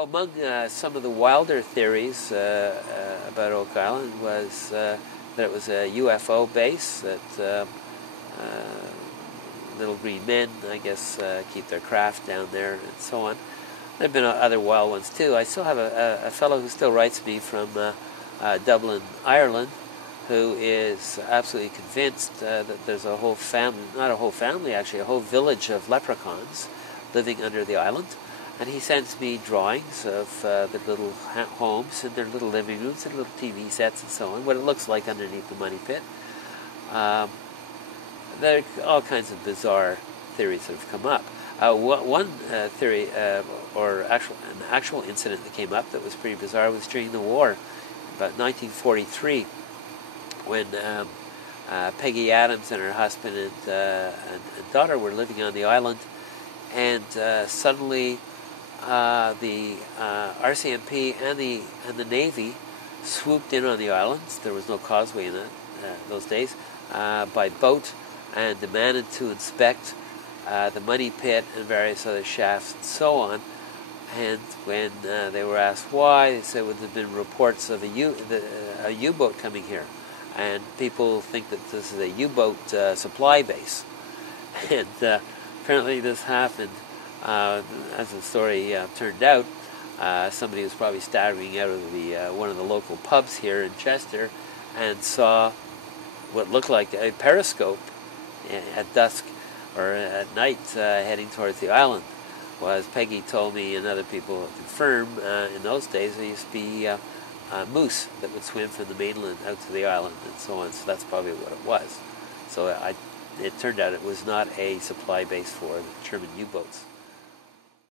Among some of the wilder theories about Oak Island was that it was a UFO base, that little green men, I guess, keep their craft down there and so on. There have been other wild ones too. I still have a fellow who still writes me from Dublin, Ireland, who is absolutely convinced that there's a whole family, not a whole family actually, a whole village of leprechauns living under the island. And he sends me drawings of the little homes and their little living rooms and little TV sets and so on, what it looks like underneath the money pit. There are all kinds of bizarre theories that have come up. One theory, or an actual incident that came up that was pretty bizarre, was during the war, about 1943, when Peggy Adams and her husband and daughter were living on the island, and suddenly the RCMP and the Navy swooped in on the island. There was no causeway in those days, by boat, and demanded to inspect the money pit and various other shafts and so on. And when they were asked why, they said, well, there have been reports of a U-boat coming here, and people think that this is a U-boat supply base. And apparently this happened, as the story turned out. Somebody was probably staggering out of one of the local pubs here in Chester and saw what looked like a periscope at dusk or at night heading towards the island. Well, as Peggy told me and other people confirm, in those days there used to be moose that would swim from the mainland out to the island and so on, so that's probably what it was. So it turned out it was not a supply base for the German U-boats.